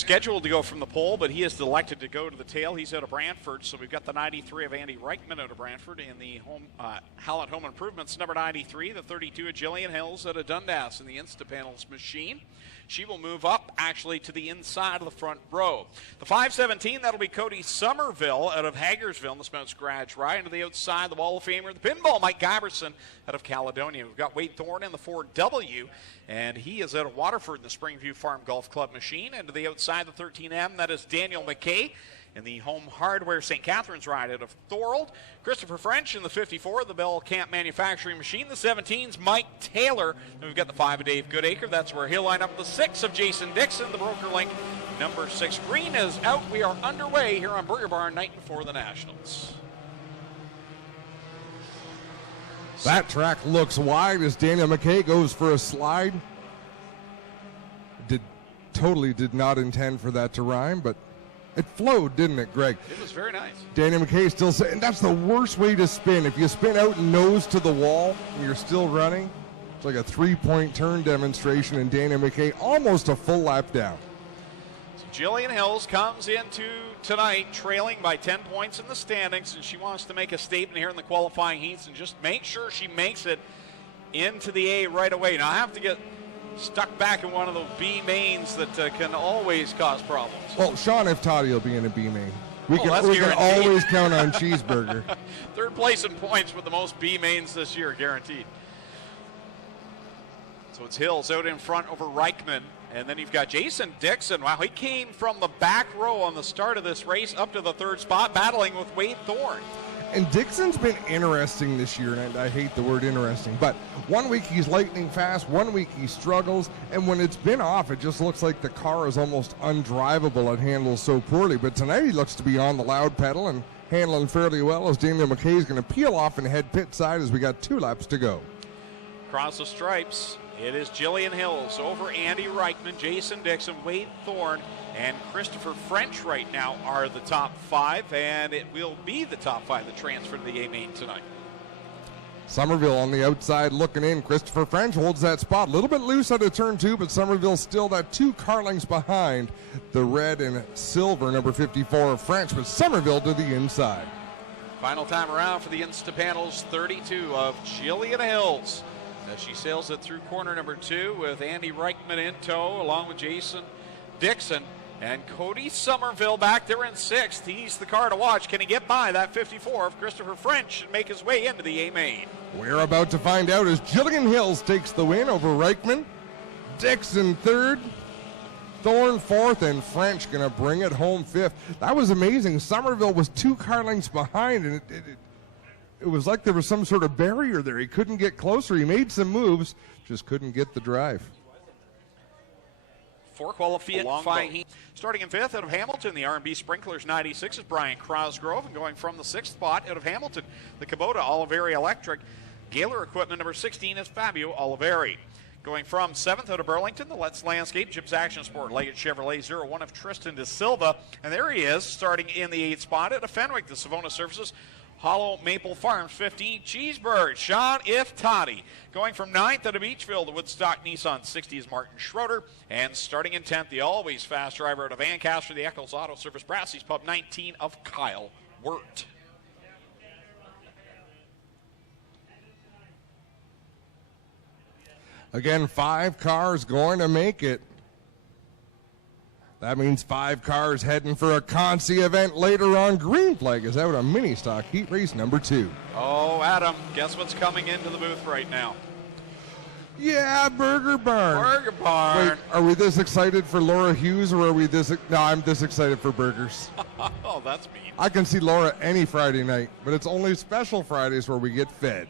Scheduled to go from the pole, but he is elected to go to the tail. He's out of Brantford, so we've got the 93 of Andy Reichman out of Brantford in the Hallett Home Improvements. Number 93, the 32 of Jillian Hills out of Dundas in the Instapanels machine. She will move up, actually, to the inside of the front row. The 517, that'll be Cody Somerville out of Hagersville in the Spouts Garage Ride. And to the outside, the Wall of Famer, the pinball, Mike Giberson out of Caledonia. We've got Wade Thorne in the 4W, and he is out of Waterford in the Springview Farm Golf Club machine. And to the outside, the 13M, that is Daniel McKay in the Home Hardware St. Catharines Ride out of Thorold. Christopher French in the 54, the Bell Camp Manufacturing Machine. The 17's Mike Taylor. And we've got the 5 of Dave Goodacre. That's where he'll line up. The 6 of Jason Dixon, the Broker Link. Number 6 green is out. We are underway here on Burger Barn night before the Nationals. That track looks wide as Daniel McKay goes for a slide. Totally did not intend for that to rhyme, but it flowed, didn't it, Greg? It was very nice. Daniel McKay still saying that's the worst way to spin. If you spin out nose to the wall and you're still running, it's like a 3-point turn demonstration, and Daniel McKay almost a full lap down. So Jillian Hills comes into tonight trailing by 10 points in the standings, and she wants to make a statement here in the qualifying heats and just make sure she makes it into the A right away. Now, I have to get stuck back in one of those B mains that can always cause problems. Well, Sean Iftati will be in a B main. We can guaranteed. always count on Cheeseburger. Third place in points with the most B mains this year, guaranteed. So it's Hills out in front over Reichman. And then you've got Jason Dixon. Wow, he came from the back row on the start of this race up to the third spot, battling with Wade Thorne. And Dixon's been interesting this year, and I hate the word interesting, but 1 week he's lightning fast, 1 week he struggles, and when it's been off, it just looks like the car is almost undrivable. It handles so poorly, but tonight he looks to be on the loud pedal and handling fairly well as Daniel McKay is going to peel off and head pit side as we got 2 laps to go. Across the stripes, it is Jillian Hills over Andy Reichman, Jason Dixon, Wade Thorne, and Christopher French right now are the top 5, and it will be the top 5 that transfer to the A main tonight. Somerville on the outside looking in. Christopher French holds that spot. A little bit loose out of turn 2, but Somerville still that 2 car lengths behind the red and silver number 54 of French, but Somerville to the inside. Final time around for the Instapanels 32 of Jillian Hills as she sails it through corner number 2 with Andy Reichman in tow along with Jason Dixon. And Cody Somerville back there in 6th. He's the car to watch. Can he get by that 54 of Christopher French and make his way into the A main? We're about to find out as Jillian Hills takes the win over Reichman. Dixon 3rd, Thorne 4th, and French going to bring it home 5th. That was amazing. Somerville was 2 car lengths behind, and it was like there was some sort of barrier there. He couldn't get closer. He made some moves, just couldn't get the drive. 4 qualifying heat. Starting in 5th out of Hamilton, the R&B Sprinklers 96 is Brian Crosgrove, and going from the 6th spot out of Hamilton, the Kubota Oliveri Electric. Gaylor Equipment number 16 is Fabio Oliveri. Going from 7th out of Burlington, the Let's Landscape, Jibs Action Sport, Leggett Chevrolet 01 of Tristan De Silva. And there he is, starting in the 8th spot out of Fenwick, the Savona Services, Hollow Maple Farms 15, Cheeseburg, Sean Iftati. Going from 9th out of Beachville, the Woodstock Nissan 60 is Martin Schroeder. And starting in 10th, the always fast driver out of Ancaster, the Eccles Auto Service Brassey's Pub 19 of Kyle Wirt. Again, 5 cars going to make it. That means 5 cars heading for a Consi event later on. Green flag is out on Ministock heat race number 2. Oh, Adam, guess what's coming into the booth right now? Yeah, Burger Barn. Burger Barn. Wait, are we this excited for Laura Hughes, or are we this? No, I'm this excited for burgers. Oh, that's mean. I can see Laura any Friday night, but it's only special Fridays where we get fed.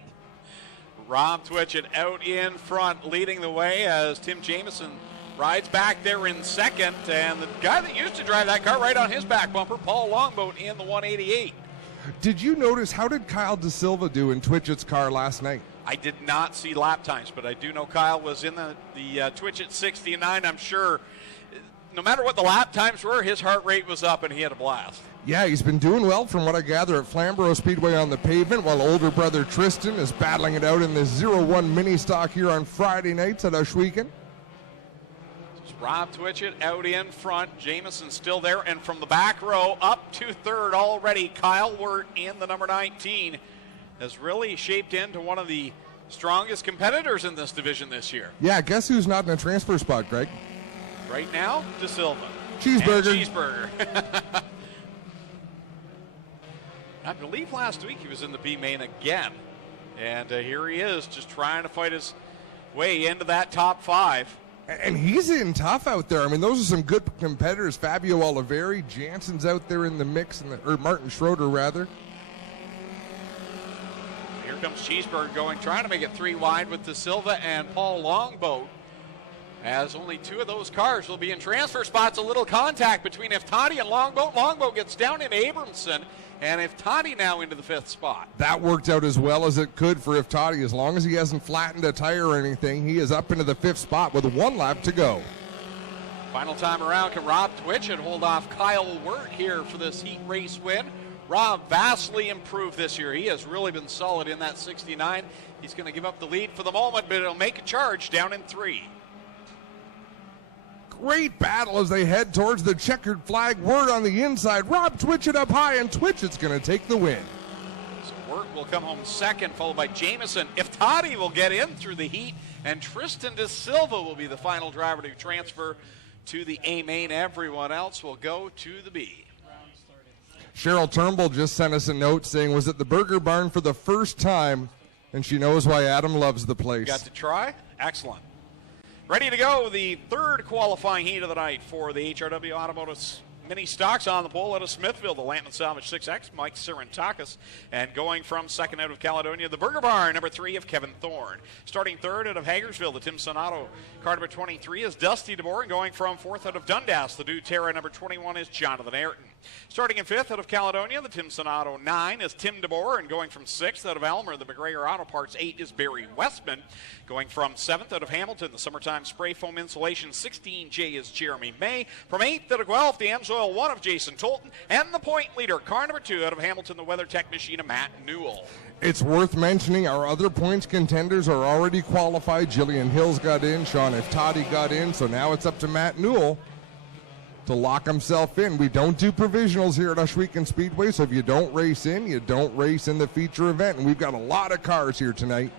Rob Twitchett out in front, leading the way as Tim Jameson rides back there in 2nd, and the guy that used to drive that car right on his back bumper, Paul Longboat, in the 188. Did you notice, how did Kyle De Silva do in Twitchett's car last night? I did not see lap times, but I do know Kyle was in the Twitchett 69. I'm sure no matter what the lap times were, his heart rate was up and he had a blast. Yeah, he's been doing well from what I gather at Flamborough Speedway on the pavement, while older brother Tristan is battling it out in the 01 mini stock here on Friday nights at Oshwegan. Rob Twitchett out in front. Jamison still there, and from the back row up to third already, Kyle Wirt in the number 19 has really shaped into one of the strongest competitors in this division this year. Yeah, guess who's not in a transfer spot, Greg? Right now, De Silva. Cheeseburger. And Cheeseburger. I believe last week he was in the B main again. And here he is, just trying to fight his way into that top 5. And he's in tough out there. I mean, those are some good competitors. Fabio Oliveri, Jansen's out there in the mix, or Martin Schroeder, rather. Here comes Cheeseburger going, trying to make it 3 wide with De Silva and Paul Longboat. As only 2 of those cars will be in transfer spots. A little contact between Iftati and Longboat. Longboat gets down in Abramson, and Iftati now into the 5th spot. That worked out as well as it could for Iftati. As long as he hasn't flattened a tire or anything, he is up into the 5th spot with 1 lap to go. Final time around, can Rob Twitchett hold off Kyle Wirt here for this heat race win? Rob vastly improved this year. He has really been solid in that 69. He's going to give up the lead for the moment, but it'll make a charge down in 3. Great battle as they head towards the checkered flag. Wirt on the inside. Rob Twitchett up high, and Twitchett's going to take the win. So Wirt will come home second, followed by Jamison. Iftati will get in through the heat, and Tristan De Silva will be the final driver to transfer to the A main. Everyone else will go to the B. Cheryl Turnbull just sent us a note saying, was at the Burger Barn for the first time, and she knows why Adam loves the place. Got to try? Excellent. Ready to go, the 3rd qualifying heat of the night for the HRW Automotive Ministocks. On the pole out of Smithville, the Lampman Salvage 6X, Mike Sirantakis. And going from second out of Caledonia, the Burger Barn, number 3 of Kevin Thorne. Starting third out of Hagersville, the Tim Sonato car number 23 is Dusty DeBoer. And going from 4th out of Dundas, the New Terra number 21 is Jonathan Ayrton. Starting in 5th out of Caledonia, the Tim Sonato 9 is Tim DeBoer. And going from 6th out of Elmer, the McGregor Auto Parts 8 is Barry Westman. Going from 7th out of Hamilton, the Summertime Spray Foam Insulation 16J is Jeremy May. From 8th out of Guelph, the Amsoil 1 of Jason Tolton. And the point leader, car number 2 out of Hamilton, the WeatherTech machine of Matt Newell. It's worth mentioning our other points contenders are already qualified. Jillian Hills got in, Sean Iftati got in, so now it's up to Matt Newell to lock himself in. We don't do provisionals here at Ohsweken Speedway, so if you don't race in, you don't race in the feature event, and we've got a lot of cars here tonight.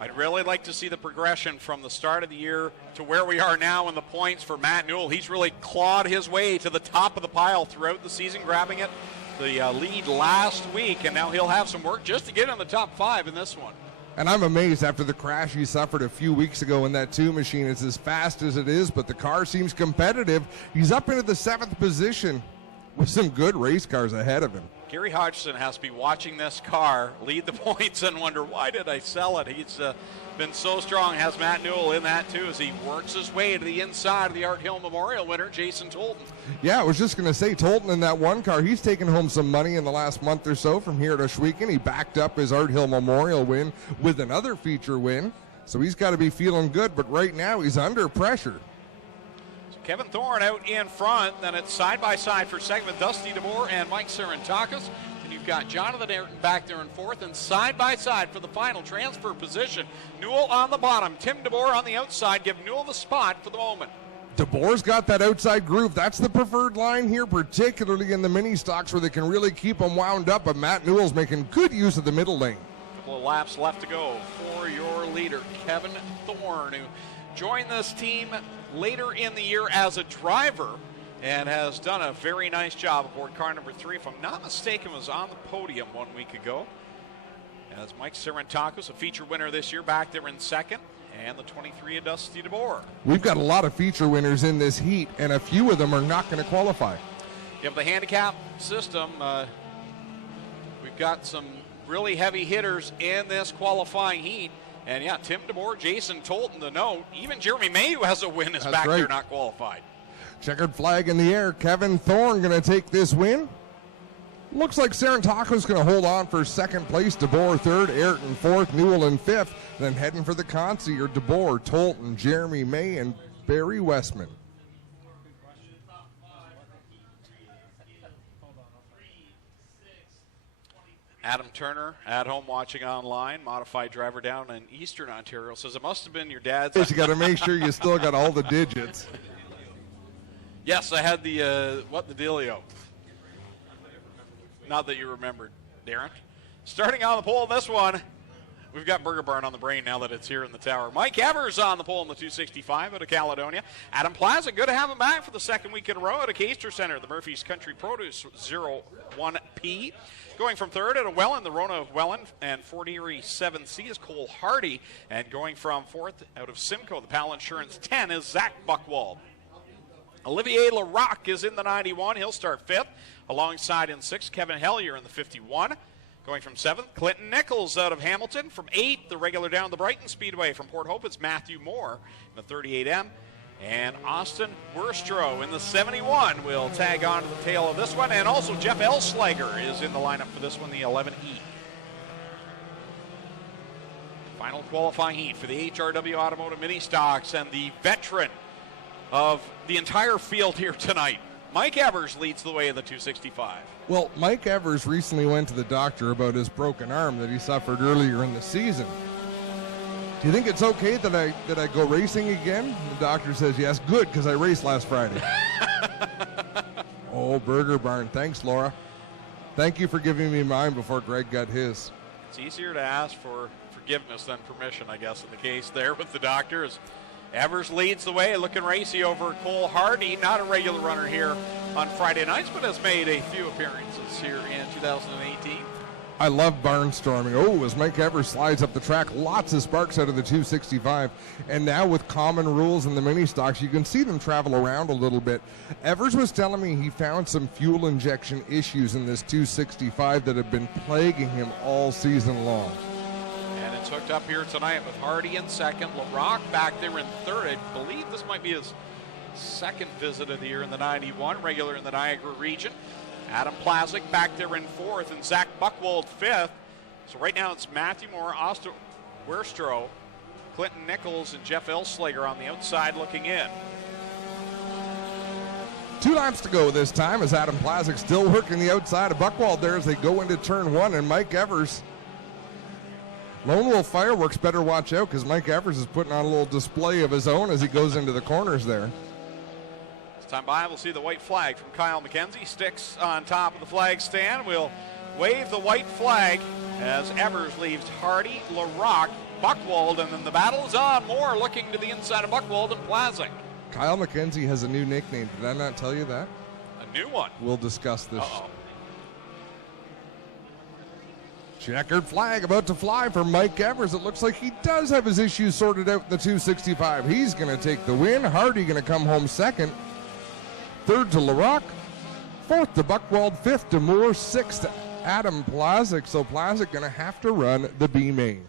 I'd really like to see the progression from the start of the year to where we are now in the points for Matt Newell. He's really clawed his way to the top of the pile throughout the season, grabbing it the lead last week, and now he'll have some work just to get in the top 5 in this one. And I'm amazed after the crash he suffered a few weeks ago in that 2 machine. It's as fast as it is, but the car seems competitive. He's up into the 7th position with some good race cars ahead of him. Gary Hodgson has to be watching this car lead the points and wonder, why did I sell it? He's been so strong, has Matt Newell in that too, as he works his way to the inside of the Art Hill Memorial winner, Jason Tolton. Yeah, I was just going to say, Tolton in that one car, he's taken home some money in the last month or so from here at Ohsweken. He backed up his Art Hill Memorial win with another feature win, so he's got to be feeling good, but right now he's under pressure. Kevin Thorne out in front, then it's side-by-side for second with Dusty DeBoer and Mike Sirantakis. And you've got Jonathan Ayrton back there in 4th, and side-by-side for the final transfer position. Newell on the bottom, Tim DeBoer on the outside, give Newell the spot for the moment. DeBoer's got that outside groove. That's the preferred line here, particularly in the mini stocks where they can really keep them wound up, but Matt Newell's making good use of the middle lane. A couple of laps left to go for your leader, Kevin Thorne, who joined this team later in the year as a driver and has done a very nice job aboard car number 3. If I'm not mistaken, was on the podium 1 week ago. As Mike Sirantakis, a feature winner this year, back there in 2nd, and the 23 of Dusty DeBoer. We've got a lot of feature winners in this heat, and a few of them are not going to qualify. You have the handicap system. We've got some really heavy hitters in this qualifying heat. And yeah, Tim DeBoer, Jason Tolton, the note. Even Jeremy May, who has a win, is back there not qualified. Checkered flag in the air. Kevin Thorne going to take this win. Looks like Sirantakis going to hold on for 2nd place. DeBoer 3rd, Ayrton 4th, Newell in 5th. Then heading for the consi are DeBoer, Tolton, Jeremy May, and Barry Westman. Adam Turner, at home watching online, modified driver down in Eastern Ontario, says it must have been your dad's. You got to make sure you still got all the digits. Yes, I had the, what the dealio. Not that you remembered, Darren. Starting on the pole, this one, we've got Burger Barn on the brain now that it's here in the tower. Mike Evers on the pole in the 265 out of Caledonia. Adam Plaza, good to have him back for the second week in a row out of Caster Center. The Murphy's Country Produce 01P. Going from third out of Welland, the Rona of Welland, and Fort Erie 7C is Cole Hardy. And going from fourth out of Simcoe, the Pal Insurance 10 is Zach Buchwald. Olivier Larocque is in the 91. He'll start fifth. Alongside in sixth, Kevin Hellier in the 51. Going from seventh, Clinton Nichols out of Hamilton. From eighth, the regular down the Brighton Speedway. From Port Hope, it's Matthew Moore in the 38M. And Austin Wurstrow in the 71 will tag on to the tail of this one. And also Jeff Elslager is in the lineup for this one, the 11E. Final qualifying heat for the HRW Automotive Ministocks, and the veteran of the entire field here tonight, Mike Evers, leads the way in the 265. Well, Mike Evers recently went to the doctor about his broken arm that he suffered earlier in the season. Do you think it's okay that I go racing again? The doctor says yes. Good, because I raced last Friday. Oh, Burger Barn. Thanks, Laura. Thank you for giving me mine before Greg got his. It's easier to ask for forgiveness than permission, I guess, in the case there with the doctors. Evers leads the way, looking racy over Cole Hardy, not a regular runner here on Friday nights, but has made a few appearances here in 2018. I love barnstorming. Oh, as Mike Evers slides up the track, lots of sparks out of the 265. And now with common rules in the mini stocks, you can see them travel around a little bit. Evers was telling me he found some fuel injection issues in this 265 that have been plaguing him all season long. And it's hooked up here tonight with Hardy in second, Larocque back there in third. I believe this might be his second visit of the year in the 91, regular in the Niagara region. Adam Plazic back there in fourth, and Zach Buchwald fifth. So right now it's Matthew Moore, Austin Wurstrow, Clinton Nichols, and Jeff Elslager on the outside looking in. 2 laps to go this time as Adam Plazic still working the outside of Buchwald there as they go into turn one, and Mike Evers. Lone Wolf Fireworks better watch out because Mike Evers is putting on a little display of his own as he goes into the corners there. Time by, we'll see the white flag from Kyle McKenzie. Sticks on top of the flag stand. We'll wave the white flag as Evers leaves Hardy, Larocque, Buchwald, and then the battle is on. Moore looking to the inside of Buchwald and Plazic. Kyle McKenzie has a new nickname. Did I not tell you that? A new one. We'll discuss this. Uh-oh. Checkered flag about to fly for Mike Evers. It looks like he does have his issues sorted out in the 265. He's going to take the win. Hardy going to come home second. Third to Larocque, fourth to Buchwald, fifth to Moore, sixth to Adam Plazic. So Plazic going to have to run the B main.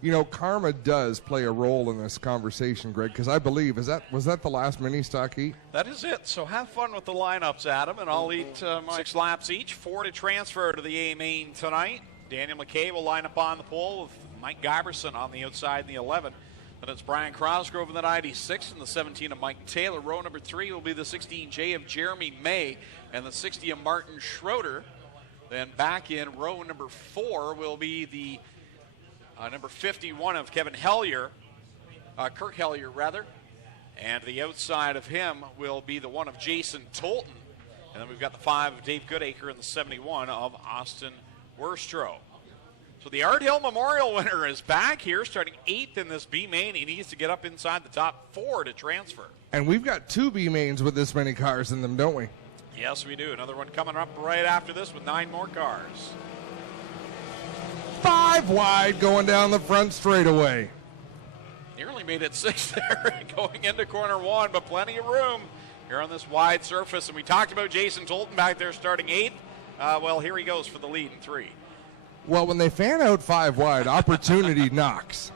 You know, karma does play a role in this conversation, Greg, because I believe, was that the last mini stock heat? That is it. So have fun with the lineups, Adam, and I'll eat my 6 laps each. 4 to transfer to the A main tonight. Daniel McKay will line up on the pole with Mike Giberson on the outside in the 11. Then it's Brian Crosgrove in the 96 and the 17 of Mike Taylor. Row number 3 will be the 16J of Jeremy May and the 60 of Martin Schroeder. Then back in row number 4 will be the number 51 of Kevin Hellier, Kirk Hellier rather. And the outside of him will be the 1 of Jason Tolton. And then we've got the 5 of Dave Goodacre and the 71 of Austin Wurstrow. So the Art Hill Memorial winner is back here, starting 8th in this B main. He needs to get up inside the top 4 to transfer. And we've got 2 B mains with this many cars in them, don't we? Yes, we do. Another one coming up right after this with 9 more cars. 5 wide going down the front straightaway. Nearly made it 6 there going into corner 1, but plenty of room here on this wide surface. And we talked about Jason Tolton back there starting 8th. Well, here he goes for the lead in 3. Well, when they fan out 5 wide, opportunity knocks.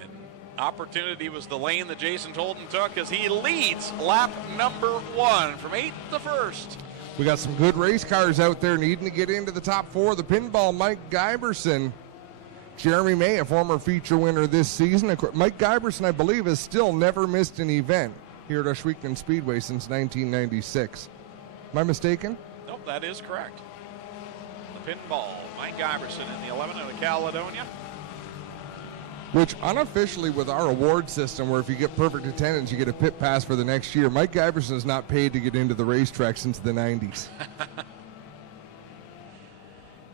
And opportunity was the lane that Jason Tolton took as he leads lap number 1 from 8th to 1st. We got some good race cars out there needing to get into the top 4. The pinball, Mike Giberson. Jeremy May, a former feature winner this season. Mike Giberson, I believe, has still never missed an event here at Ashweekton Speedway since 1996. Am I mistaken? Nope, that is correct. Pinball, Mike Giberson in the 11 out of Caledonia. which unofficially with our award system, where if you get perfect attendance, you get a pit pass for the next year, Mike Iverson is not paid to get into the racetrack since the 90s.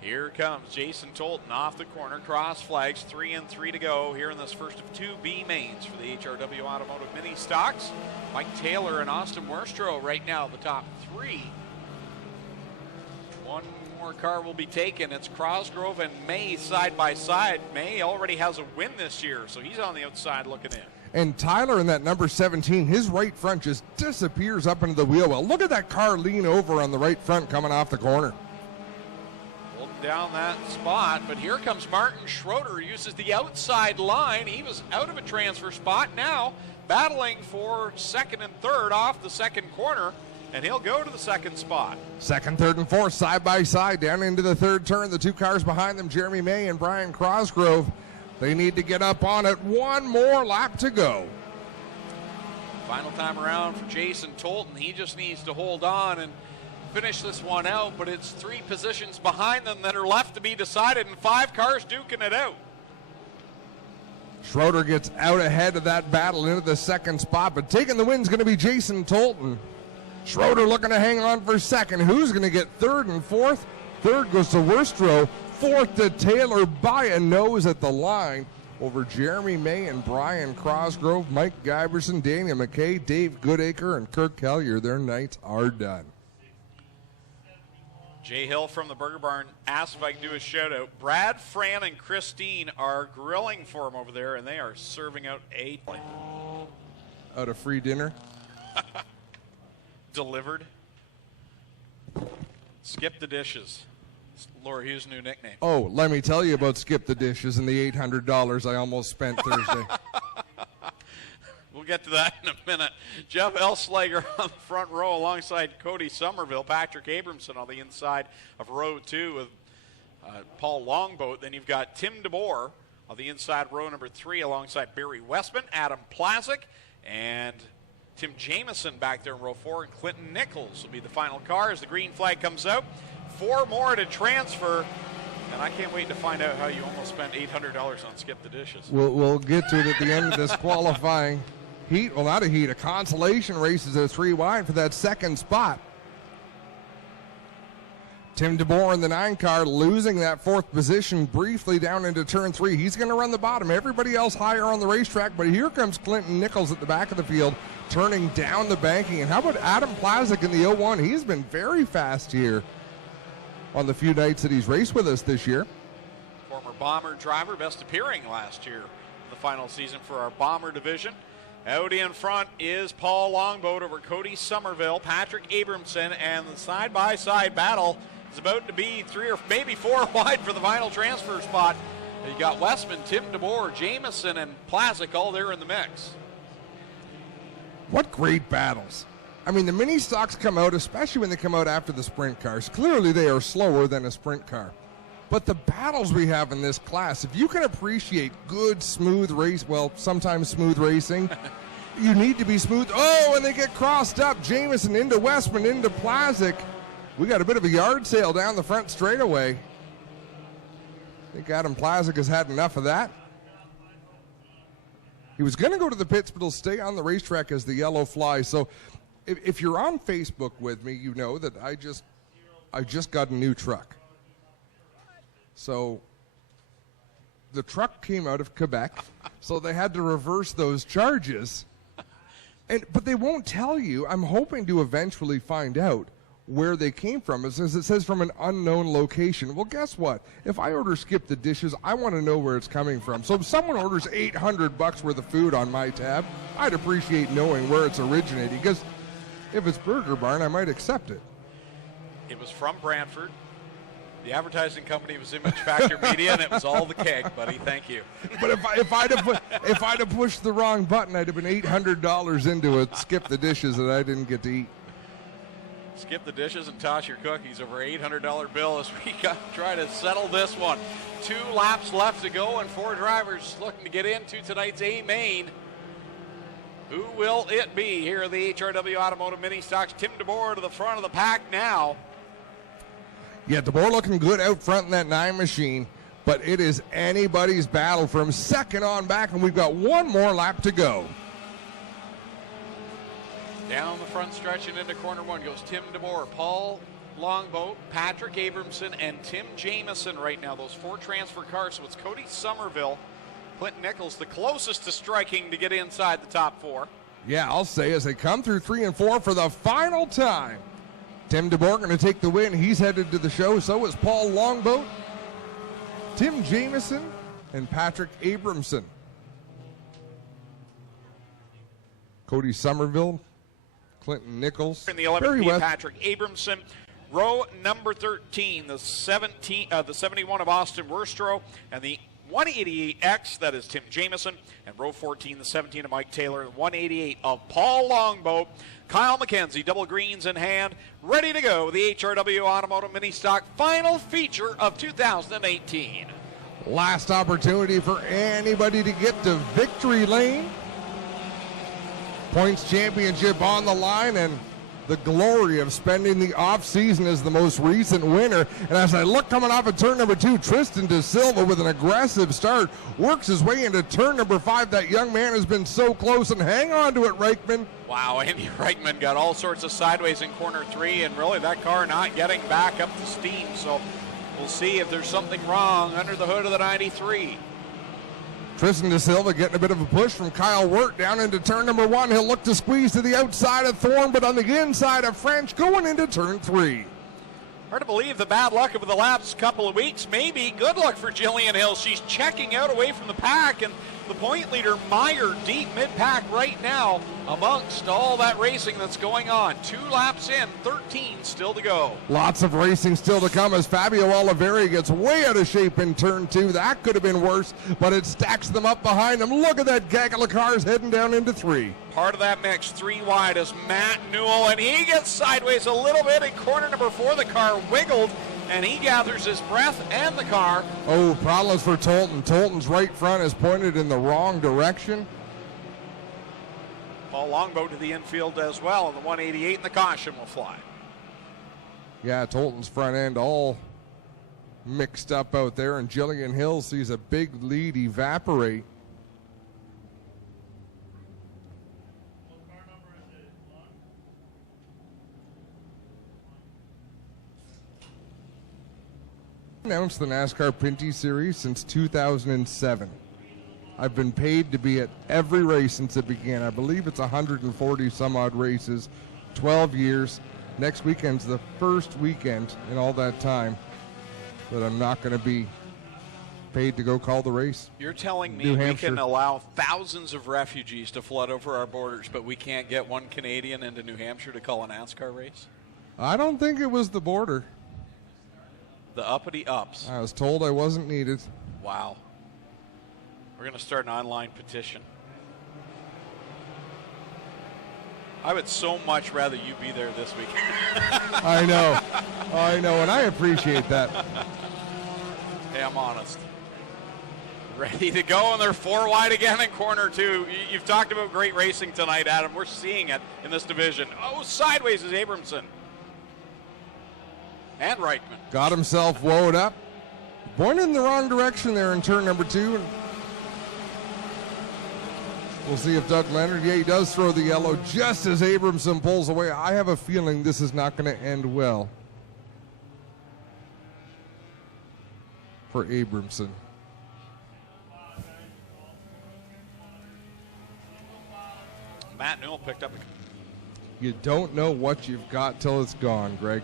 Here comes Jason Tolton off the corner, cross flags, 3 and 3 to go here in this first of 2 B mains for the HRW Automotive Mini Stocks. Mike Taylor and Austin Worstro right now, the top 3. One more car will be taken. It's Crosgrove and May side by side. May already has a win this year, so he's on the outside looking in. And Tyler in that number 17, his right front just disappears up into the wheel well. Look at that car lean over on the right front coming off the corner. Down that spot, but here comes Martin Schroeder, uses the outside line. He was out of a transfer spot, now battling for second and third off the second corner, and he'll go to the second spot. Second, third, and fourth side by side down into the third turn. The 2 cars behind them, Jeremy May and Brian Crosgrove. They need to get up on it. One more lap to go. Final time around for Jason Tolton. He just needs to hold on and finish this one out, but it's 3 positions behind them that are left to be decided, and 5 cars duking it out. Schroeder gets out ahead of that battle into the second spot, but taking the win is going to be Jason Tolton. Schroeder looking to hang on for second. Who's going to get third and fourth? Third goes to Worstro. Fourth to Taylor by a nose at the line over Jeremy May and Brian Crosgrove, Mike Giberson, Daniel McKay, Dave Goodacre, and Kirk Kellier. Their nights are done. Jay Hill from the Burger Barn asked if I can do a shout out. Brad, Fran, and Christine are grilling for him over there, and they are serving out out of free dinner. Delivered. Skip the dishes. It's Laura Hughes' new nickname. Oh, let me tell you about Skip the Dishes and the $800 I almost spent Thursday. We'll get to that in a minute. Jeff Elslager on the front row alongside Cody Somerville. Patrick Abramson on the inside of row 2 with Paul Longboat. Then you've got Tim DeBoer on the inside row number 3 alongside Barry Westman, Adam Plazik, and Tim Jamieson back there in row 4. And Clinton Nichols will be the final car as the green flag comes out. 4 more to transfer. And I can't wait to find out how you almost spent $800 on Skip the Dishes. We'll get to it at the end of this qualifying heat. Well, not a heat. A consolation race is a 3 wide for that second spot. Tim DeBoer in the 9 car losing that 4th position briefly down into turn 3. He's going to run the bottom. Everybody else higher on the racetrack, but here comes Clinton Nichols at the back of the field turning down the banking. And how about Adam Plazik in the 01? He's been very fast here on the few nights that he's raced with us this year. Former Bomber driver, best appearing last year in the final season for our Bomber division. Out in front is Paul Longboat over Cody Somerville, Patrick Abramson, and the side-by-side battle is about to be 3 or maybe 4 wide for the final transfer spot. You got Westman, Tim DeBoer, Jamieson, and Plazik all there in the mix. What great battles. I mean, the mini stocks come out, especially when they come out after the sprint cars. Clearly, they are slower than a sprint car. But the battles we have in this class, if you can appreciate good, smooth race, well, sometimes smooth racing, you need to be smooth. Oh, and they get crossed up. Jamieson into Westman, into Plazik. We got a bit of a yard sale down the front straightaway. I think Adam Plazik has had enough of that. He was going to go to the pits, but he'll stay on the racetrack as the yellow flies. So if you're on Facebook with me, you know that I just got a new truck. So the truck came out of Quebec, so they had to reverse those charges. But they won't tell you. I'm hoping to eventually find out where they came from. It says from an unknown location. Well, guess what? If I order Skip the Dishes, I want to know where it's coming from. So if someone orders $800 worth of food on my tab, I'd appreciate knowing where it's originating, because if it's Burger Barn, I might accept it. It was from Brantford. The advertising company was Image Factor Media, and it was all the keg, buddy. Thank you. But if I'd have pushed the wrong button, I'd have been $800 into it. Skip the Dishes that I didn't get to eat. Skip the Dishes and toss your cookies over $800 bill as we try to settle this one. 2 laps left to go and 4 drivers looking to get into tonight's A main. Who will it be here at the HRW Automotive Mini Stocks? Tim DeBoer to the front of the pack now. Yeah, DeBoer looking good out front in that 9 machine. but it is anybody's battle from second on back, and we've got one more lap to go. Down the front stretch and into corner one goes Tim DeBoer, Paul Longboat, Patrick Abramson, and Tim Jamieson right now. Those 4 transfer cars. So it's Cody Somerville, Clinton Nichols, the closest to striking to get inside the top 4. Yeah, I'll say as they come through 3 and 4 for the final time. Tim DeBoer going to take the win. He's headed to the show. So is Paul Longboat, Tim Jamieson, and Patrick Abramson. Cody Somerville, Clinton Nichols. In the 11th, Patrick Abramson. Row number 13, the 71 of Austin Worstro, and the 188X, that is Tim Jamieson, and row 14, the 17 of Mike Taylor, the 188 of Paul Longboat. Kyle McKenzie, double greens in hand, ready to go. The HRW Automotive Ministock final feature of 2018. Last opportunity for anybody to get to victory lane. Points championship on the line, and the glory of spending the offseason as the most recent winner. And as I look coming off of turn number 2, Tristan De Silva with an aggressive start works his way into turn number 5. That young man has been so close, and hang on to it, Reichman. Wow, Andy Reichman got all sorts of sideways in corner 3, and really that car not getting back up to steam. So we'll see if there's something wrong under the hood of the 93. Tristan De Silva getting a bit of a push from Kyle Wirt down into turn number 1. He'll look to squeeze to the outside of Thorne, but on the inside of French going into turn 3. Hard to believe the bad luck of the last couple of weeks. Maybe good luck for Jillian Hill. She's checking out away from the pack, and the point leader Meyer deep mid-pack right now amongst all that racing that's going on. 2 laps in, 13 still to go. Lots of racing still to come as Fabio Oliveri gets way out of shape in turn 2. That could have been worse, but it stacks them up behind him. Look at that gaggle of cars heading down into 3. Part of that mix, 3 wide, is Matt Newell, and he gets sideways a little bit in corner number 4. The car wiggled, and he gathers his breath and the car. Oh, problems for Tolton. Tolton's right front is pointed in the wrong direction. Paul Longboat to the infield as well, and the 188 and the caution will fly. Yeah, Tolton's front end all mixed up out there, and Jillian Hill sees a big lead evaporate. Announced the NASCAR Pinty Series since 2007. I've been paid to be at every race since it began. I believe it's 140 some odd races, 12 years. Next weekend's the first weekend in all that time that I'm not going to be paid to go call the race. You're telling me we can allow thousands of refugees to flood over our borders, but we can't get one Canadian into New Hampshire to call a NASCAR race? I don't think it was the border. The uppity ups. I was told I wasn't needed. Wow. We're going to start an online petition. I would so much rather you be there this week. I know, and I appreciate that. Hey, I'm honest. Ready to go, and they're 4 wide again in corner 2. You've talked about great racing tonight, Adam. We're seeing it in this division. Oh, sideways is Abramson. And Reichman. Got himself woed up. Pointed in the wrong direction there in turn number 2. We'll see if Doug Leonard, yeah, he does throw the yellow just as Abramson pulls away. I have a feeling this is not going to end well for Abramson. Matt Newell picked up. You don't know what you've got till it's gone, Greg.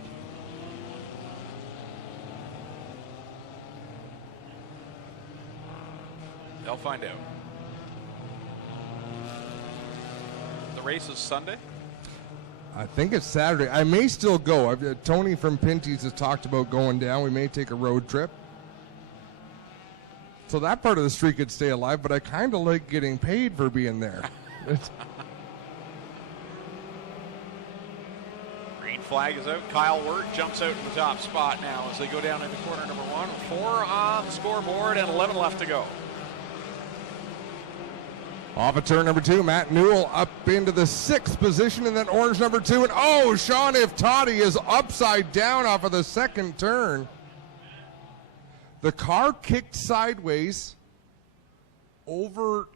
They'll find out. The race is Sunday? I think it's Saturday. I may still go. Tony from Pinty's has talked about going down. We may take a road trip. So that part of the street could stay alive, but I kind of like getting paid for being there. Green flag is out. Kyle Wirt jumps out in the top spot now as they go down into corner number 1. 4 on the scoreboard and 11 left to go. Off of turn number 2, Matt Newell up into the 6th position, and then orange number 2, and oh, Sean Iftati is upside down off of the second turn. The car kicked sideways over,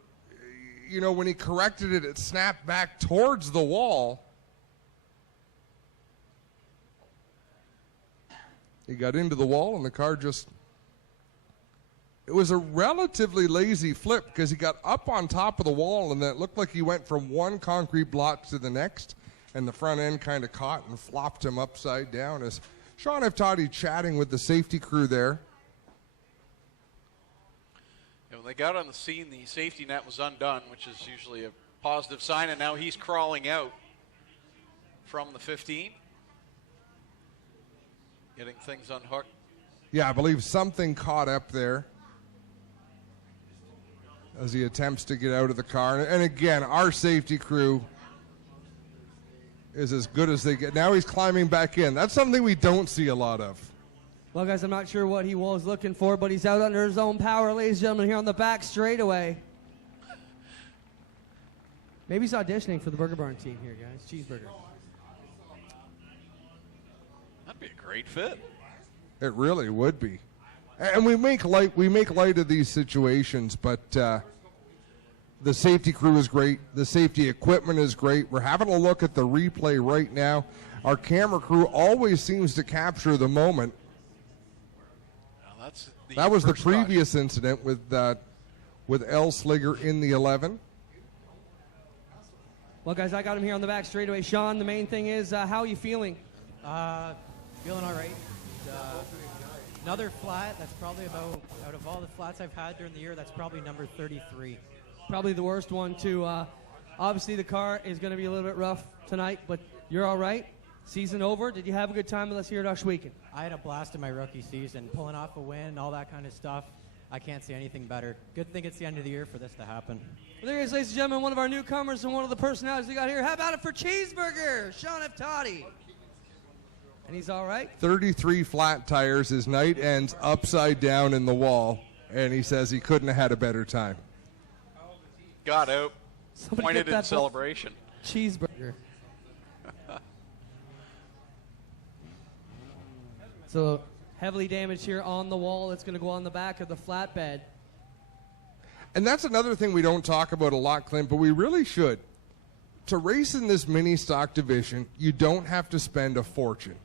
you know, when he corrected it, it snapped back towards the wall. He got into the wall, and the car just... It was a relatively lazy flip because he got up on top of the wall, and then it looked like he went from one concrete block to the next, and the front end kind of caught and flopped him upside down. As Sean F. Toddy chatting with the safety crew there. And when they got on the scene, the safety net was undone, which is usually a positive sign, and now he's crawling out from the 15. Getting things unhooked. Yeah, I believe something caught up there as he attempts to get out of the car. And again, our safety crew is as good as they get. Now he's climbing back in. That's something we don't see a lot of. Well, guys, I'm not sure what he was looking for, but he's out under his own power, ladies and gentlemen, here on the back straightaway. Maybe he's auditioning for the Burger Barn team here, guys. Cheeseburger. That'd be a great fit. It really would be. And we make light of these situations, but the safety crew is great. The safety equipment is great. We're having a look at the replay right now. Our camera crew always seems to capture the moment. That was the previous incident with L. Sliger in the 11. Well, guys, I got him here on the back straightaway. Sean, the main thing is, how are you feeling? Feeling all right. Another flat, that's probably about, out of all the flats I've had during the year, that's probably number 33. Probably the worst one, too. Obviously, the car is going to be a little bit rough tonight, but you're all right. Season over. Did you have a good time with us here at Oshweekend? I had a blast in my rookie season, pulling off a win, all that kind of stuff. I can't see anything better. Good thing it's the end of the year for this to happen. Well, there he is, ladies and gentlemen, one of our newcomers and one of the personalities we got here. How about it for Cheeseburger, Sean F. Toddy? And he's all right. 33 flat tires. His night ends upside down in the wall, and he says he couldn't have had a better time. Got out. Somebody Pointed get that in celebration. Cheeseburger. So heavily damaged here on the wall. It's going to go on the back of the flatbed. And that's another thing we don't talk about a lot, Clint, but we really should. To race in this mini stock division, you don't have to spend a fortune.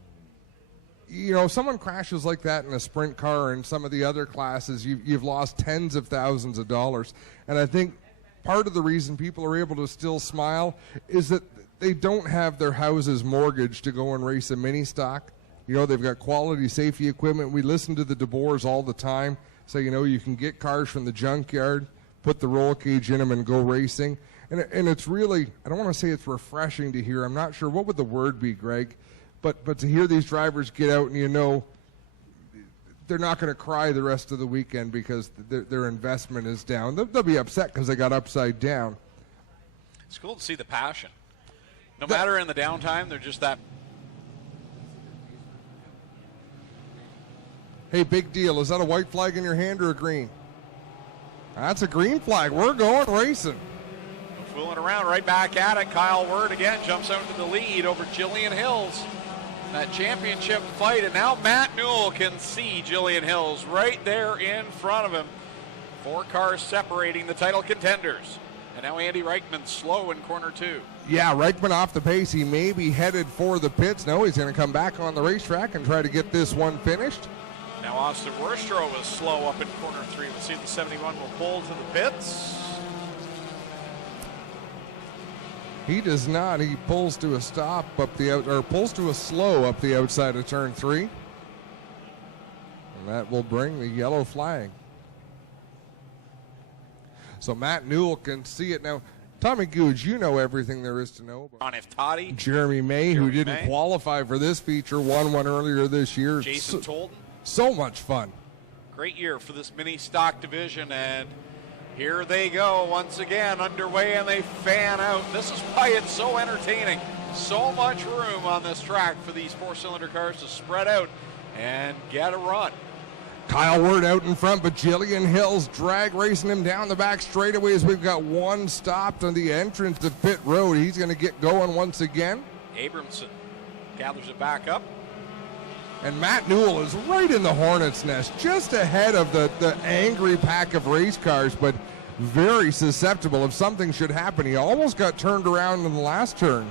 You know, someone crashes like that in a sprint car or in some of the other classes, you've lost tens of thousands of dollars. And I think part of the reason people are able to still smile is that they don't have their houses mortgaged to go and race a mini stock. You know, they've got quality safety equipment. We listen to the DeBoers all the time say, you know, you can get cars from the junkyard, put the roll cage in them and go racing. And it's really, I don't want to say it's refreshing to hear. I'm not sure. What would the word be, Greg? But to hear these drivers get out and you know they're not going to cry the rest of the weekend because their investment is down. They'll be upset because they got upside down. It's cool to see the passion. No matter in the downtime, they're just that. Hey, big deal. Is that a white flag in your hand or a green? That's a green flag. We're going racing. Fooling around, right back at it. Kyle Word again jumps out to the lead over Jillian Hills. That championship fight, and now Matt Newell can see Jillian Hills right there in front of him. 4 cars separating the title contenders. And now Andy Reichman slow in corner 2. Yeah, Reichman off the pace. He may be headed for the pits. No, he's going to come back on the racetrack and try to get this one finished. Now Austin Worstro is slow up in corner 3. We'll see if the 71 will pull to the pits. He does not. He pulls to a stop up pulls to a slow up the outside of turn 3. And that will bring the yellow flag. So Matt Newell can see it now. Tommy Googe, you know everything there is to know about. Sean F. Toddy. Jeremy May, who didn't qualify for this feature, won one earlier this year. Jason Tolden. So much fun. Great year for this mini stock division, and here they go once again underway, and they fan out. This is why it's so entertaining. So much room on this track for these 4-cylinder cars to spread out and get a run. Kyle Word out in front, but Jillian Hills drag racing him down the back straightaways. We've got one stopped on the entrance to pit road. He's going to get going once again. Abramson gathers it back up. And Matt Newell is right in the hornet's nest, just ahead of the angry pack of race cars, but very susceptible if something should happen. He almost got turned around in the last turn.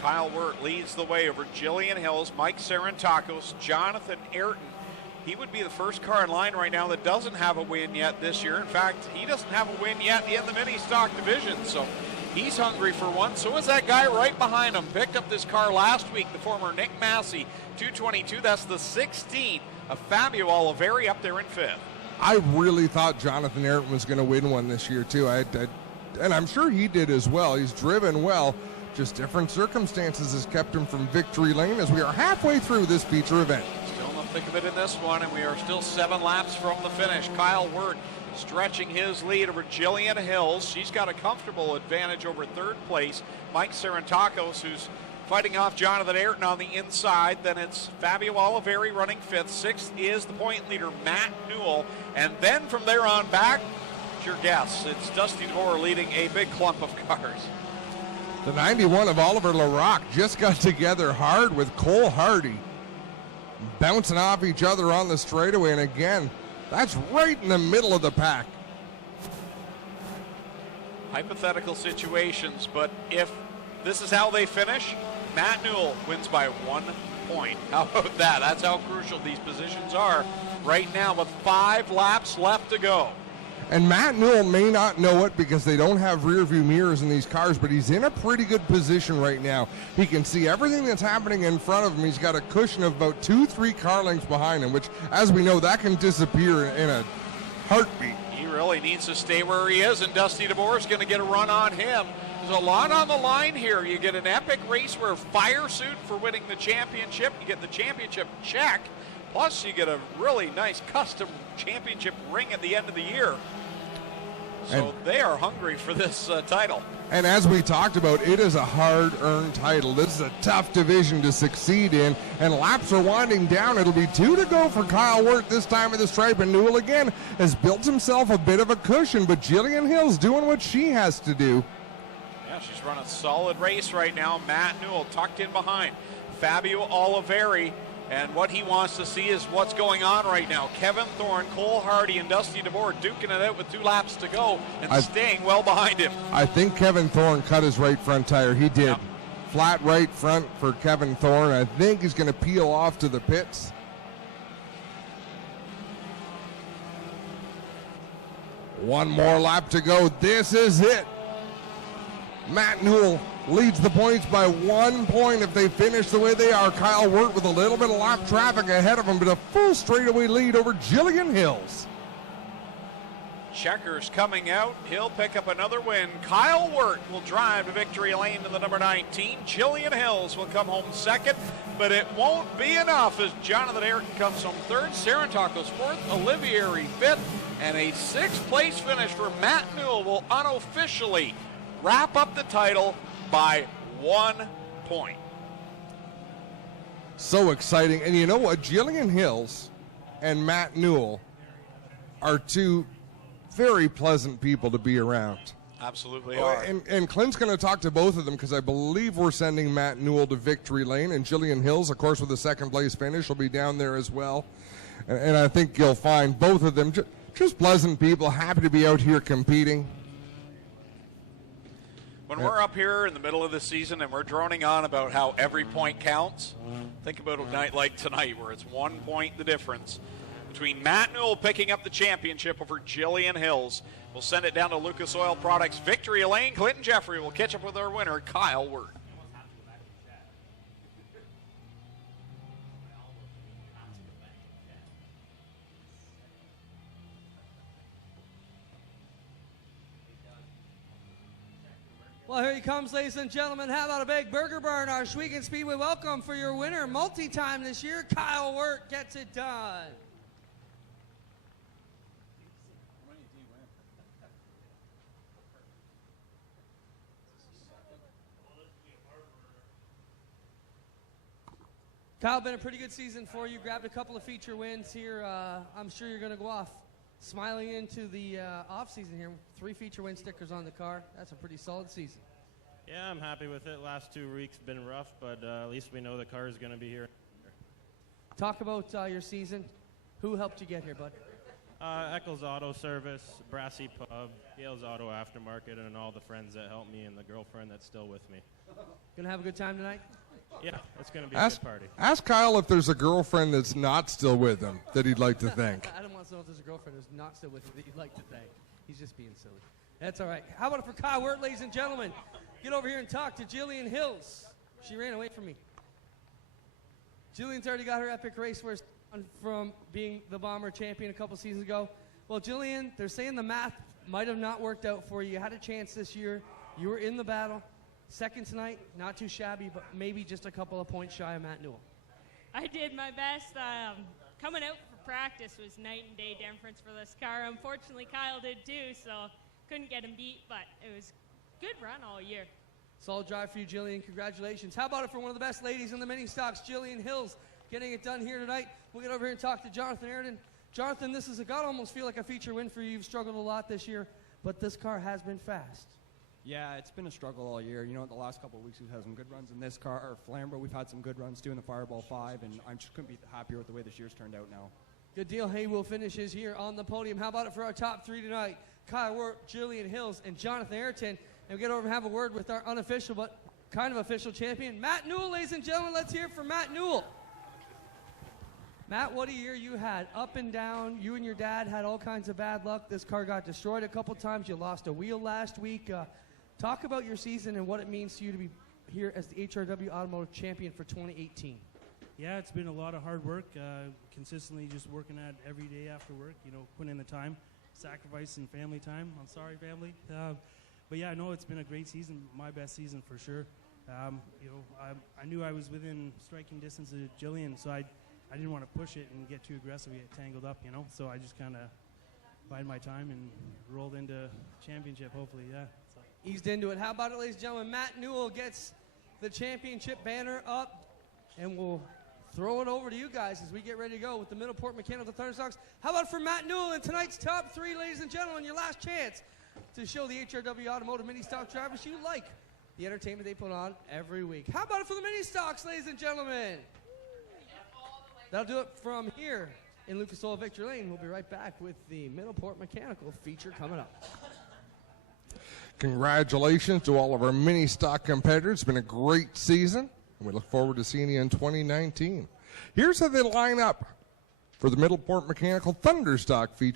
Kyle Wirt leads the way over Jillian Hills, Mike Sarantakos, Jonathan Ayrton. He would be the first car in line right now that doesn't have a win yet this year. In fact, he doesn't have a win yet in the Ministock division, so he's hungry for one. So is that guy right behind him. Picked up this car last week, the former Nick Massey, 222. That's the 16th of Fabio Oliveri up there in 5th. I really thought Jonathan Ayrton was going to win one this year, too. And I'm sure he did as well. He's driven well. Just different circumstances has kept him from victory lane as we are halfway through this feature event. Still in the thick of it in this one, and we are still 7 laps from the finish. Kyle Wirt stretching his lead over Jillian Hills. She's got a comfortable advantage over 3rd place. Mike Sarantakos, who's fighting off Jonathan Ayrton on the inside. Then it's Fabio Oliveri running 5th. 6th is the point leader, Matt Newell. And then from there on back, it's your guess. It's Dusty DeVore leading a big clump of cars. The 91 of Oliver LaRocque just got together hard with Cole Hardy, bouncing off each other on the straightaway. And again, that's right in the middle of the pack. Hypothetical situations, but if this is how they finish, Matt Newell wins by 1 point. How about that? That's how crucial these positions are right now with 5 laps left to go. And Matt Newell may not know it because they don't have rear view mirrors in these cars, but he's in a pretty good position right now. He can see everything that's happening in front of him. He's got a cushion of about 2-3 car lengths behind him, which, as we know, that can disappear in a heartbeat. He really needs to stay where he is, and Dusty DeVore is going to get a run on him. There's a lot on the line here. You get an epic race where fire suit for winning the championship. You get the championship check. Plus, you get a really nice custom championship ring at the end of the year. So they are hungry for this title. And as we talked about, it is a hard-earned title. This is a tough division to succeed in, and laps are winding down. It'll be 2 to go for Kyle Wirt this time of the stripe, and Newell again has built himself a bit of a cushion, but Jillian Hill's doing what she has to do. Yeah, she's run a solid race right now. Matt Newell tucked in behind Fabio Oliveri. And what he wants to see is what's going on right now. Kevin Thorne, Cole Hardy, and Dusty DeVore duking it out with 2 laps to go and staying well behind him. I think Kevin Thorne cut his right front tire. He did. Yep. Flat right front for Kevin Thorne. I think he's going to peel off to the pits. One more lap to go. This is it. Matt Newell leads the points by 1 point if they finish the way they are. Kyle Wirt with a little bit of lap traffic ahead of him, but a full straightaway lead over Jillian Hills. Checkers coming out. He'll pick up another win. Kyle Wirt will drive to victory lane in the number 19. Jillian Hills will come home 2nd, but it won't be enough as Jonathan Ayrton comes home 3rd, Sarantakos 4th, Olivieri 5th, and a 6th place finish for Matt Newell will unofficially wrap up the title by 1 point. So exciting. And you know what? Jillian Hills and Matt Newell are 2 very pleasant people to be around. Absolutely are. And Clint's going to talk to both of them because I believe we're sending Matt Newell to victory lane. And Jillian Hills, of course, with the 2nd place finish, will be down there as well. And I think you'll find both of them just pleasant people, happy to be out here competing. When we're up here in the middle of the season and we're droning on about how every point counts, think about a night like tonight where it's 1 point the difference between Matt Newell picking up the championship over Jillian Hills. We'll send it down to Lucas Oil Products victory lane. Clinton Jeffrey will catch up with our winner, Kyle Wirt. Well, here he comes, ladies and gentlemen. How about a big burger burn? Our Schweigen Speedway welcome for your winner, multi-time this year. Kyle Wirt gets it done. Kyle, been a pretty good season for you. Grabbed a couple of feature wins here. I'm sure you're going to go off smiling into the off-season here. 3 feature win stickers on the car. That's a pretty solid season. Yeah, I'm happy with it. Last 2 weeks been rough, but at least we know the car is going to be here. Talk about your season. Who helped you get here, bud? Eccles Auto Service, Brassy Pub, Gales Auto Aftermarket, and all the friends that helped me and the girlfriend that's still with me. Gonna have a good time tonight? Yeah, it's going to be a good party. Ask Kyle if there's a girlfriend that's not still with him that he'd like to thank. Adam wants to know if there's a girlfriend who's not still with him that you'd like to thank. He's just being silly. That's all right. How about it for Kyle Wirt, ladies and gentlemen? Get over here and talk to Jillian Hills. She ran away from me. Jillian's already got her epic race where from being the Bomber champion a couple seasons ago. Well, Jillian, they're saying the math might have not worked out for you. You had a chance this year. You were in the battle. Second tonight, not too shabby, but maybe just a couple of points shy of Matt Newell. I did my best. Coming out for practice was night and day difference for this car. Unfortunately, Kyle did too, so couldn't get him beat, but it was a good run all year. Solid drive for you, Jillian. Congratulations. How about it for one of the best ladies in the Ministocks, Jillian Hills, getting it done here tonight. We'll get over here and talk to Jonathan Airden. Jonathan, this is got to almost feel like a feature win for you. You've struggled a lot this year, but this car has been fast. Yeah, it's been a struggle all year. You know, the last couple of weeks we've had some good runs in this car. Or Flamborough, we've had some good runs too in the Fireball 5, and I just couldn't be happier with the way this year's turned out now. Good deal. Hay will finish his here on the podium. How about it for our top three tonight? Kyle Wirt, Jillian Hills, and Jonathan Airden. And we'll get over and have a word with our unofficial but kind of official champion, Matt Newell, ladies and gentlemen. Let's hear it from Matt Newell. Matt, what a year you had. Up and down. You and your dad had all kinds of bad luck. This car got destroyed a couple times. You lost a wheel last week. Talk about your season and what it means to you to be here as the HRW Automotive Champion for 2018. Yeah, it's been a lot of hard work, consistently just working at every day after work, you know, putting in the time, sacrificing family time. I'm sorry, family. But yeah, no, it's been a great season, my best season for sure. You know, I knew I was within striking distance of Jillian, so I didn't want to push it and get too aggressive, get tangled up, you know, so I just kind of bided my time and rolled into championship, hopefully, yeah. So. Eased into it. How about it, ladies and gentlemen? Matt Newell gets the championship banner up, and we'll throw it over to you guys as we get ready to go with the Middleport Mechanical Thunderstocks. How about for Matt Newell in tonight's top three, ladies and gentlemen? Your last chance to show the HRW Automotive Ministock drivers you like the entertainment they put on every week. How about it for the Ministocks, ladies and gentlemen? That'll do it from here in Lucas Oil Victory Lane. We'll be right back with the Middleport Mechanical feature coming up. Congratulations to all of our Ministock competitors. It's been a great season, and we look forward to seeing you in 2019. Here's how they line up for the Middleport Mechanical Thunderstock feature.